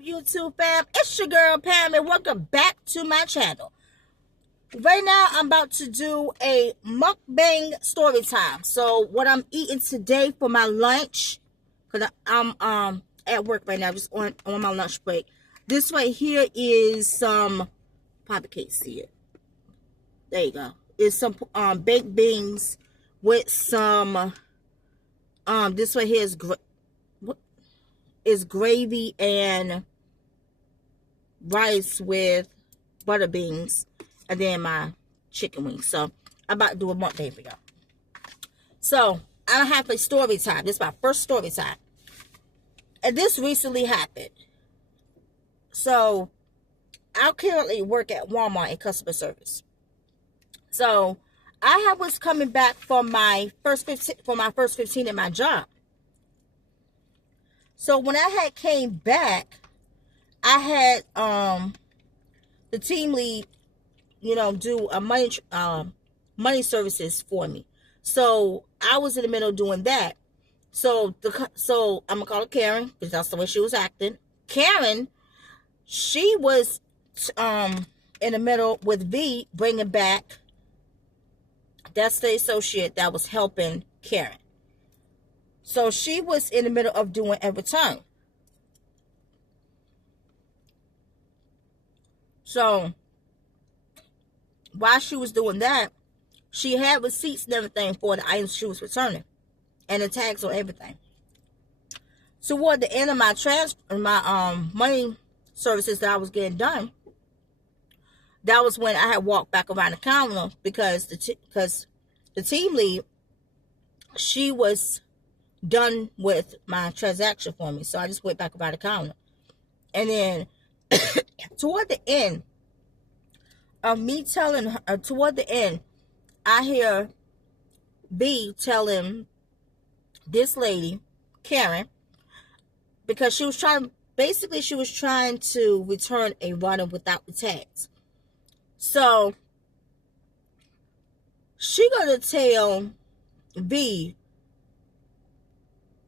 YouTube fam? It's your girl Pam and welcome back to my channel. Right now I'm about to do a mukbang story time. So what I'm eating today for my lunch, because I'm at work right now, just on my lunch break. This right here is some, probably can't see it. There you go. It's some baked beans with some this right here is gravy and rice with butter beans, and then my chicken wings. So I'm about to do a mukbang for y'all. So I have a story time. This is my first story time, and this recently happened. So I currently work at Walmart in customer service. So was coming back from my first 15 at my job. So when I had came back, I had the team lead, do a money services for me. So I was in the middle doing that. So I'm gonna call her Karen because that's the way she was acting. Karen, she was in the middle with V bringing back. That's the associate that was helping Karen. So she was in the middle of doing a return. So while she was doing that, she had receipts and everything for the items she was returning, and the tags on everything. Toward the end of my money services that I was getting done, that was when I had walked back around the counter because the team lead, she was done with my transaction for me. So I just went back around the counter. And then toward the end of me telling her, toward the end, I hear B telling this lady, Karen, because she was trying to return a runner without the tags. So she gonna tell B,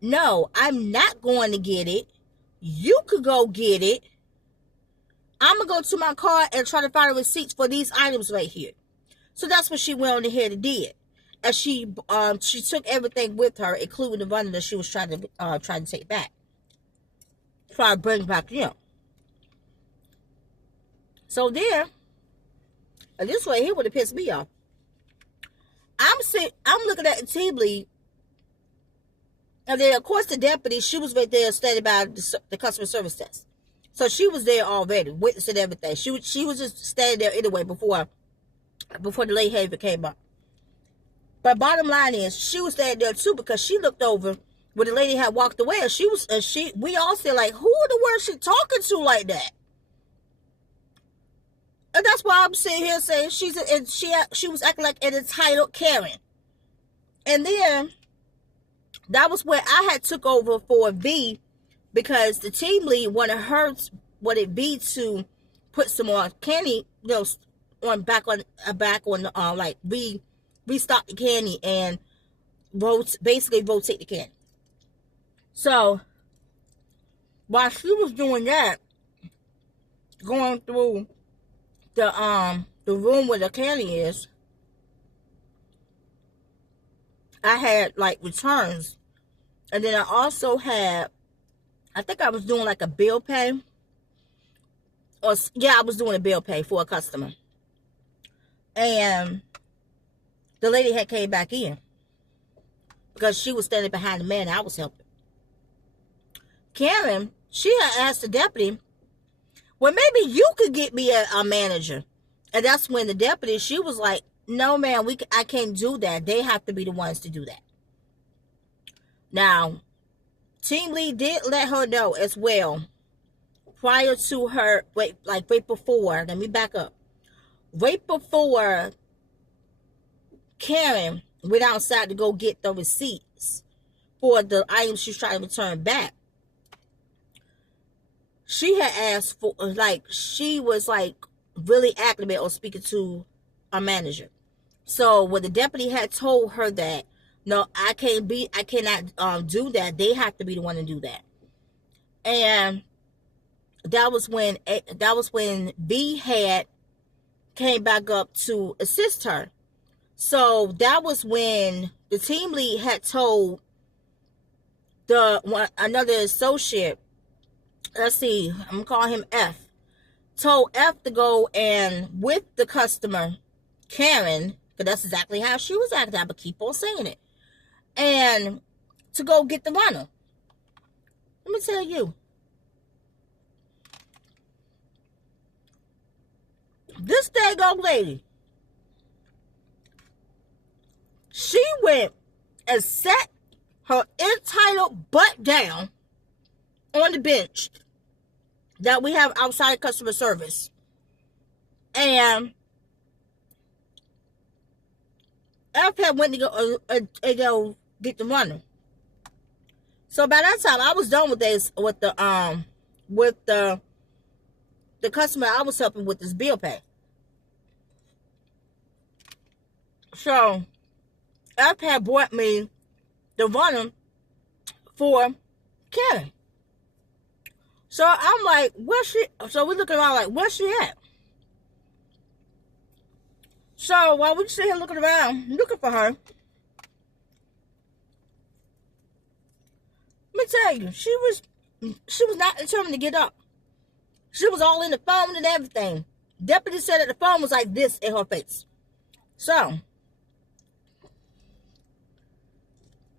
no, I'm not going to get it. You could go get it. I'm going to go to my car and try to find the receipts for these items right here. So that's what she went on ahead and did. And she took everything with her, including the runner that she was trying to take back. Try to bring back, So there, and this right here would have pissed me off. I'm looking at the team lead. And then, of course, the deputy, she was right there standing by the customer service desk. So she was there already, witnessing everything. She was just standing there anyway before the late haven came up. But bottom line is, she was standing there too because she looked over when the lady had walked away, and we all said, like, who in the world is she talking to like that? And that's why I'm sitting here saying she was acting like an entitled Karen. And then that was where I had took over for V, because the team lead wanted V to put some more candy, restock the candy and basically rotate the candy. So while she was doing that, going through the room where the candy is, I had like returns, and then I also had, I think I was doing like a bill pay, I was doing a bill pay for a customer, and the lady had came back in because she was standing behind the man I was helping. Karen, she had asked the deputy, well, maybe you could get me a manager, and that's when the deputy, she was like, no, man, I can't do that. They have to be the ones to do that. Now, team lead did let her know as well, prior to her, right before, let me back up. Right before Karen went outside to go get the receipts for the items she's trying to return back, she had asked for, she was really acclimate on speaking to a manager. So when the deputy had told her that, no, I cannot do that. They have to be the one to do that. And that was when B had came back up to assist her. So that was when the team lead had told another associate, let's see, I'm gonna call him F, told F to go and with the customer, Karen, because that's exactly how she was acting, but keep on saying it, and to go get the runner. Let me tell you, this daggone lady, she went and sat her entitled butt down on the bench that we have outside customer service, and F had went to go get the runner. So by that time, I was done with this, with the customer I was helping with this bill pay. So F had brought me the runner for Karen. So I'm like, where's she? So we looking around like, where's she at? So while we sit here looking around, looking for her, let me tell you, she was not determined to get up. She was all in the phone and everything. Deputy said that the phone was like this in her face. So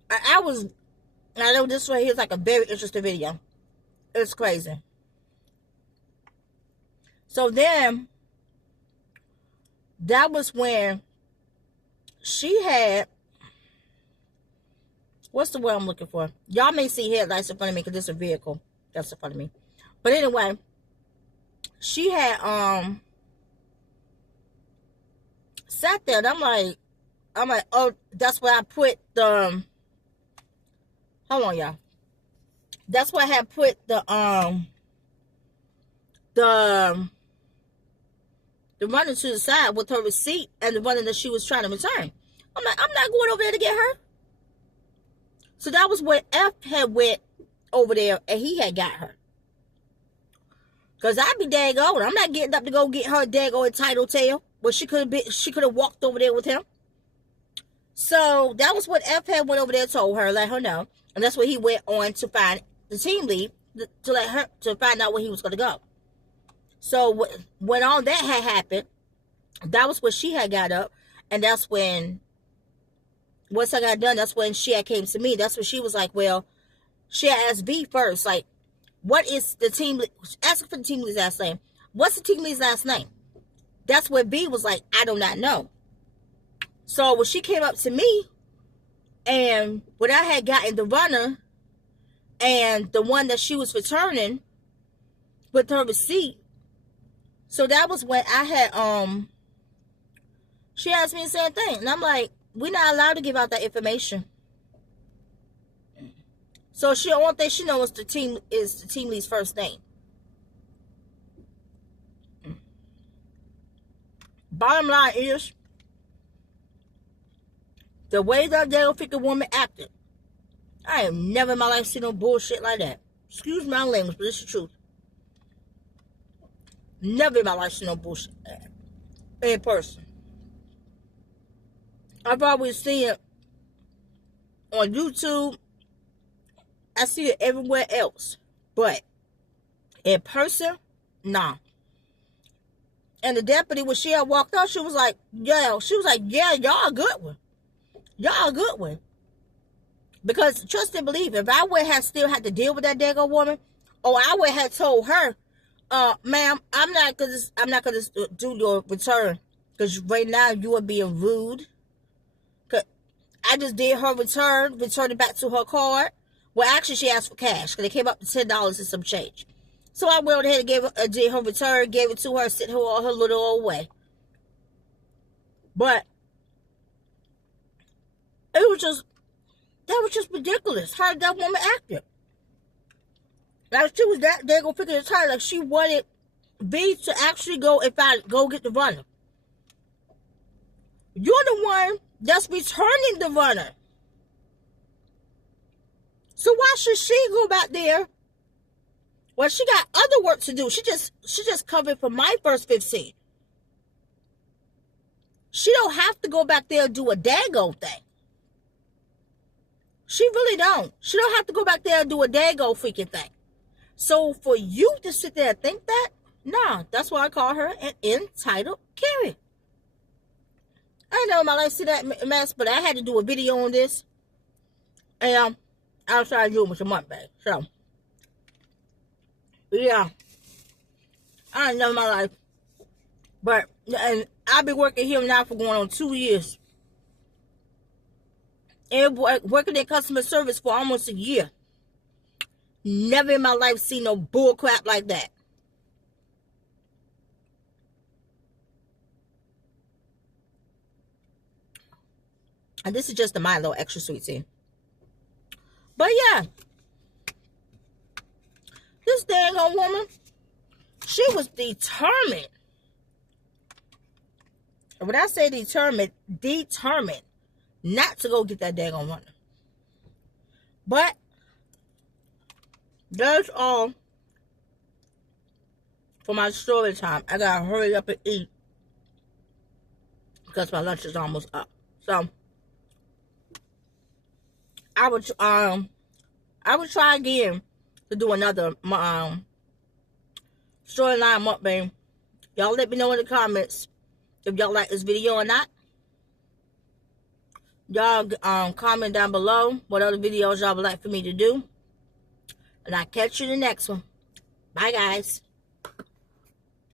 I know this right here is like a very interesting video. It's crazy. So then, that was when she had, what's the word I'm looking for? Y'all may see headlights in front of me because this is a vehicle that's in front of me. But anyway, she had sat there, and I'm like, oh, that's where I put the, hold on, y'all. That's why I had put the runner to the side with her receipt and the runner that she was trying to return. I'm like, I'm not going over there to get her. So that was where F had went over there and he had got her. Cause I'd be daggone, I'm not getting up to go get her daggone entitled tail. But she could have walked over there with him. So that was what F had went over there, told her, let her know. And that's where he went on to find the team lead to find out where he was going to go. So when all that had happened, that was when she had got up, and that's when, once I got done, that's when she had came to me. That's when she was like, well, she had asked B first, like, what is the team lead, asking for the team lead's last name. What's the team lead's last name? That's where B was like, I do not know. So when she came up to me, and when I had gotten the runner and the one that she was returning with her receipt, so that was when I had, she asked me the same thing. And I'm like, we're not allowed to give out that information. So the only thing she knows is the team lead's first name. Bottom line is, the way that Dale Ficker woman acted, I have never in my life seen no bullshit like that. Excuse my language, but it's the truth. Never in my life seen no bullshit like that. In person. I've always seen it on YouTube. I see it everywhere else. But in person, nah. And the deputy, when she had walked out, she was like, yeah, y'all a good one. Y'all a good one. Because trust and believe, if I would have still had to deal with that daggone woman, or I would have told her, ma'am, I'm not gonna do your return, because right now you are being rude. Cause I just did her returned it back to her card. Well, actually, she asked for cash, because it came up to $10 and some change. So I went ahead and did her return, gave it to her, sent her on her little old way. But that was just ridiculous. How that woman acted. Like she was that they gonna figure the time. Like she wanted B to actually go get the runner. You're the one that's returning the runner. So why should she go back there Well, she got other work to do. She just covered for my first 15. She don't have to go back there and do a daggone thing. She really don't. She don't have to go back there and do a daggone freaking thing. So for you to sit there and think that, nah, that's why I call her an entitled Karen. I know my life see that mess, but I had to do a video on this. And I was trying to do it with some Mukbang. So, yeah. I know my life. But, and I've been working here now for going on 2 years. And working in customer service for almost a year. Never in my life seen no bull crap like that. And this is just a my little extra sweet tea. But yeah. This dang old woman, she was determined. And when I say determined not to go get that dang old runner. But that's all for my story time. I gotta hurry up and eat because my lunch is almost up. So I would try again to do another storyline mukbang. Y'all let me know in the comments if y'all like this video or not. Y'all comment down below what other videos y'all would like for me to do. And I'll catch you in the next one. Bye, guys.